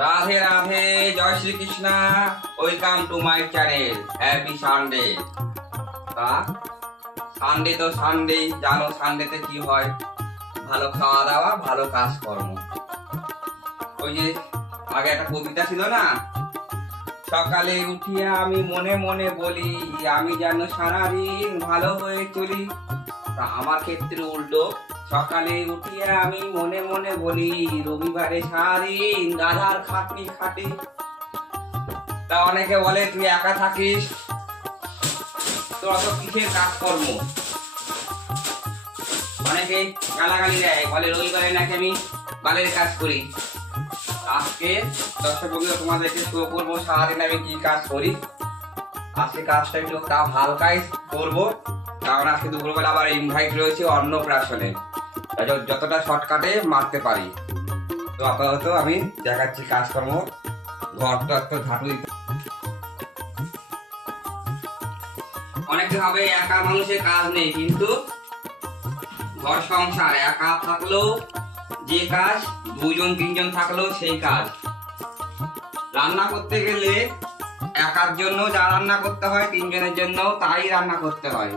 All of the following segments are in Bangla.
রাধে রাধে, জয় Shri Krishna. Welcome to my channel. Happy Sunday. Sunday তো সানডে, জানো সানডেতে কি হয়? ভালো খাওয়া দাওয়া, ভালো কাজকর্ম। ওই যে আগে একটা কবিতা ছিল না, সকালে উঠিয়ে আমি মনে মনে বলি আমি যেন সারাদিন ভালো হয়ে চলি। তা আমার ক্ষেত্রে উল্টো, সকালে উঠিয়ে আমি মনে মনে বলি রবিবারে সারাদিন গাধার খাটনি খাটি। তা অনেকে বলে তুই একা থাকিস, তোর অত কিসের কাজকর্ম। অনেকে গালাগালি দেয়, বলে রবিবারে নাকি আমি বালের কাজ করি। আজকে দর্শক বন্ধু তোমাদেরকে শো করবো সারাদিন আমি কি কাজ করি। আজকে কাজটা একটু হালকাই করবো, কারণ আজকে দুপুরবেলা আবার ইনভাইট রয়েছে অন্নপ্রাশনে, যতটা শর্টকাটে মারতে পারি। তো আপাতত আমি দেখাচ্ছি কাজকর্ম। ঘর তো একটু ঝাঁটু দিতে। অনেকে ভাবে একা মানুষের কাজ নেই, কিন্তু ঘর সংসার একা থাকলেও যে কাজ, দুজন তিনজন থাকলেও সেই কাজ। রান্না করতে গেলে একার জন্য যা রান্না করতে হয়, তিনজনের জন্য তাই রান্না করতে হয়।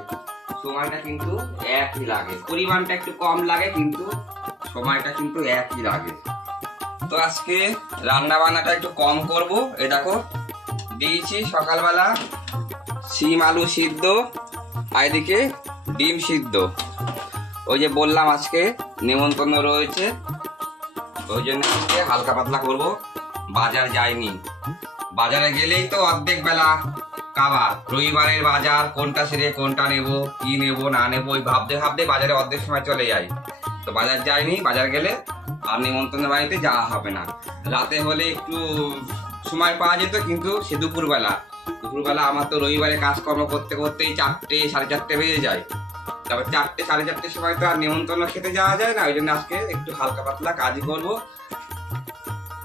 সময়টা কিন্তু একই লাগে, পরিমাণটা একটু কম লাগে, কিন্তু সময়টা কিন্তু একই লাগে। তো আজকে রান্না বান্নাটা একটু কম করব। এ দেখো দিয়েছি সকালবেলা শিম আলু সিদ্ধ, আর এদিকে ডিম সিদ্ধ। ওই যে বললাম আজকে নিমন্ত্রণ রয়েছে, ওই জন্য আজকে হালকা পাতলা করব। বাজার যায়নি, বাজারে গেলেই তো অর্ধেক বেলা কাবা। রবিবারের বাজার কোনটা সেরে কোনটা নেব, কি নেব না নেব, ওই ভাবতে ভাবতে বাজারে অর্ধেক সময় চলে যায়। তো বাজার যায়নি, বাজার গেলে আর নিমন্ত্রণের বাড়িতে যাওয়া হবে না। রাতে হলে একটু সময় পাওয়া যেত, কিন্তু সে দুপুরবেলা আমার তো রবিবারে কাজকর্ম করতে করতেই 4টে সাড়ে 4টে বেজে যায়। তারপর 4টে সাড়ে 4টের সময় তো আর নিমন্ত্রণ খেতে যাওয়া যায় না। ওই জন্য আজকে একটু হালকা পাতলা কাজই করবো।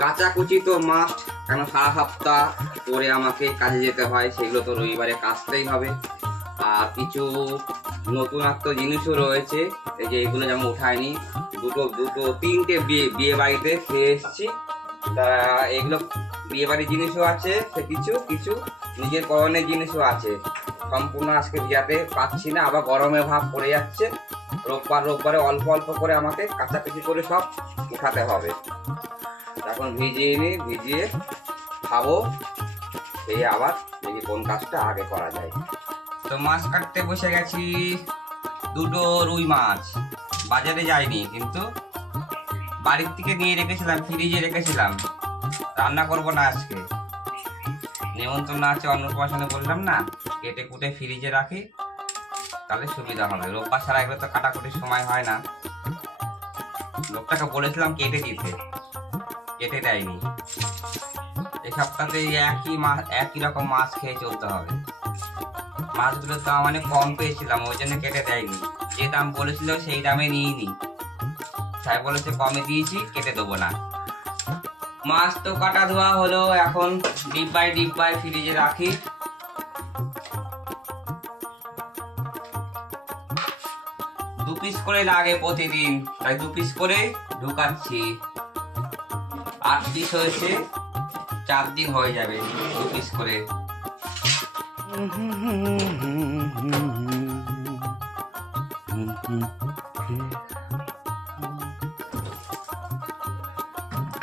কাচাকুচি তো মাস্ট, কেন সারা সপ্তাহ পরে আমাকে কাজে যেতে হয়, সেগুলো তো রবিবারে কাচতেই হবে। আর কিছু নতুনত্ব জিনিসও রয়েছে, এই যে এগুলো যেমন উঠায়নি, তিনটে বিয়ে বাড়িতে খেয়ে এসছি। তা এগুলো বিয়ে বাড়ির জিনিসও আছে, সে কিছু কিছু নিজের করণের জিনিসও আছে। সম্পূর্ণ আজকে ভিজাতে পাচ্ছি না, আবার গরমে ভাব পড়ে যাচ্ছে। রোববারে অল্প অল্প করে আমাকে কাচাকুচি করে সব উঠাতে হবে। এখন ভিজিয়ে খাবো, এই আবার দেখি কোন কাজটা আগে করা যায়। তো মাছ কাটতে বসে গেছি, 2টো রুই মাছ। বাজারে যাইনি, কিন্তু বাড়ির থেকে নিয়ে রেখেছিলাম, ফ্রিজে রেখেছিলাম। রান্না করব না আজকে, নিমন্ত্রণ আছে অন্নপ্রাশনে বললাম না, কেটে কুটে ফ্রিজে রাখি, তাহলে সুবিধা হবে। রোববার ছাড়া এগুলো তো কাটাকুটির সময় হয় না। লোকটাকে বলেছিলাম কেটে দিতে, কেটে দেয়নি। এই সপ্তাহে একই রকম মাছ খেয়ে চলতে হবে। মাছগুলোর দাম অনেক কম পেয়েছিলাম, ওই জন্য কেটে দেয়নি। যে দাম বলেছিল সেই দামে নিইনি, তাই বলেছে কমে দিয়েছি, কেটে দেবো না। মাছ তো কাটা ধোয়া হলো, এখন ডিব্বায় ফ্রিজে রাখি। দু পিস করে লাগে প্রতিদিন, তাই 2 পিস করে ঢুকাচ্ছি। 8 পিস হয়েছে, 4 দিন হয়ে যাবে 2 পিস করে।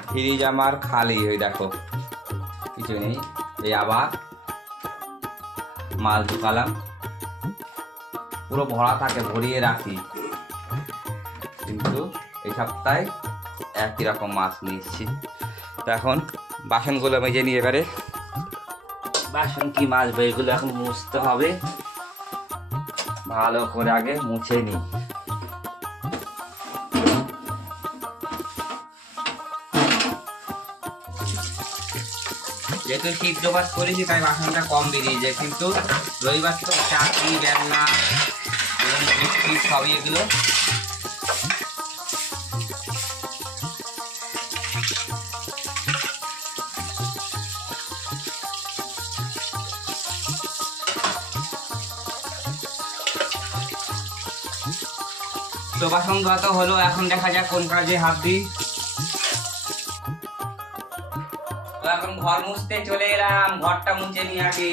ফ্রিজ আমার খালি, ওই দেখো কিছু নেই। এই আবার মাল ঢুকালাম, পুরো ভরা থাকে, ভরিয়ে রাখি, কিন্তু এই সপ্তাহে একই রকম মাছ নিচ্ছি। তো এখন বাসনগুলো মেজে নিয়ে, এবারে বাসন কি মাজবো, এগুলো এখন মুছতে হবে। ভালো করে আগে মুছে নিই। যেহেতু সিদ্ধ ভাত করেছি, তাই বাসনটা কম বেরিয়ে যায়, কিন্তু রবিবার তো চাকরি বেলনা সবই এগুলো। তো বাসন ধোয়া তো হলো, এখন দেখা যাক কোন কাজে হাত দিই। তো এখন ঘর মুছতে চলে এলাম, ঘরটা মুছে নি আগে।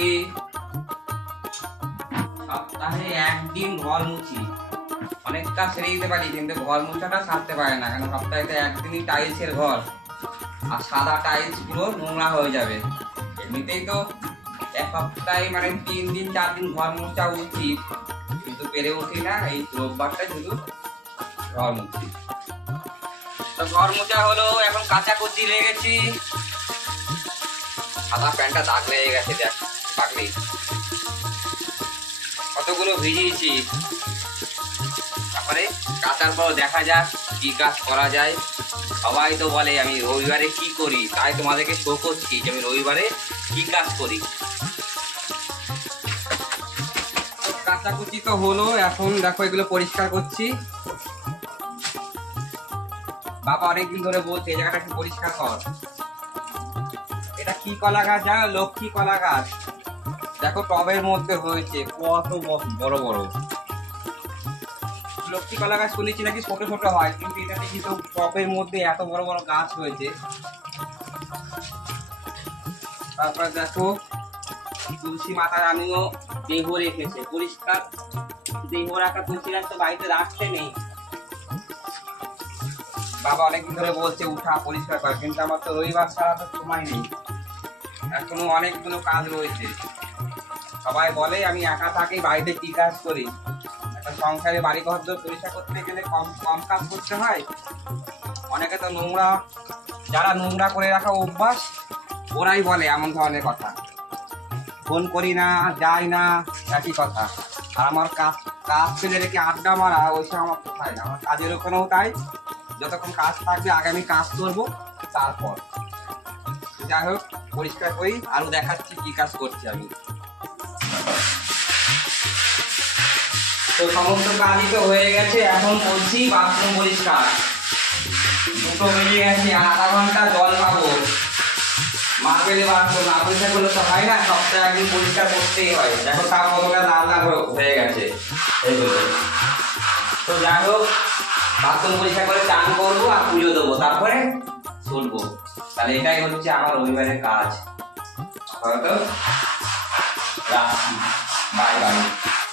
সপ্তাহে একদিন ঘর মুছি, অনেক কাজ ছেড়ে দিতে পারি কিন্তু ঘর মুছাটা ছাড়তে পারে না, কারণ সপ্তাহে একদিনই টাইলসের ঘর, আর সাদা টাইলস পুরো নোংরা হয়ে যাবে। এমনিতেই তো এক সপ্তাহে মানে 3 দিন 4 দিন ঘর মোছা উচিত, কিন্তু পেরে উঠি না। এই রোববারটা শুধু ঘর মুছি। তো ঘর মোছা হলো, এখন কাচাকুচি লেগেছি। সাদা প্যান্টটা দাগ লেগে গেছে, দেখ পাকলি কতগুলো ভিজিয়েছি। তারপরে কাচার পর দেখা যাক কি কাজ করা যায়। সবাই তো বলে আমি রবিবারে কি করি, তাই তোমাদেরকে শো করছি যে আমি রবিবারে কি কাজ করি। কাচাকুচি তো হলো, এখন দেখো এগুলো পরিষ্কার করছি। বাবা অনেকদিন ধরে বলছে এই জায়গাটা একটু পরিষ্কার কর। এটা কি কলা গাছ জানো? লক্ষ্মী কলা গাছ। দেখো টবের মধ্যে হয়েছে, কত বড় বড় লক্ষ্মী কলা গাছ। শুনেছি নাকি ছোট ছোট হয়, কিন্তু এটা দেখি তো টবের মধ্যে এত বড় বড় গাছ হয়েছে। তারপরে দেখো তুলসী মাতা রানীও দেহ রেখেছে, পরিষ্কার দেহ রাখা। তুলসী গাছ তো বাড়িতে রাখতে নেই, বাবা অনেকদিন ধরে বলছে উঠা পরিষ্কার কর, কিন্তু আমার তো রবিবার ছাড়া তো সময় নেই, এখনো অনেকগুলো কাজ রয়েছে। সবাই বলে আমি একা থাকি, বাড়িতে কি কাজ করি। একটা সংসারে বাড়ি ঘর পরিষ্কার করতে গেলে কম কাজ করতে হয়। অনেকে তো নোংরা, যারা নোংরা করে রাখা অভ্যাস, ওরাই বলে এমন ধরনের কথা। ফোন করি না, যাই না, একই কথা। আর আমার কাজ ফেলে রেখে আড্ডা মারা, ওইসব আমার কোথায় না। আমার কাজের ওখানেও তাই, যতক্ষণ কাজ থাকবে আগে আমি কাজ করবো, তারপর যাই হোক পরিষ্কার করি। আরো দেখাচ্ছি কি কাজ করছি আমি। তো সমস্ত কাজই তো হয়ে গেছে, এখন করছি বাথরুম পরিষ্কার। 2টো বেজে গেছে, আর আধা ঘন্টা জল পাবো। মার্বেলে বাথরুম না পরিষ্কার করলে তো হয় না, সপ্তাহে একদিন পরিষ্কার করতেই হয়। দেখো তার কতটা লাল লাল হয়ে গেছে এইগুলো। তো যাই হোক বাথরুম পরিষ্কার করে চান করবো আর পুজো দেবো, তারপরে শুনবো। তাহলে এটাই হচ্ছে আমার রবিবারের কাজ। হয়তো রাখছি, বাই বাই।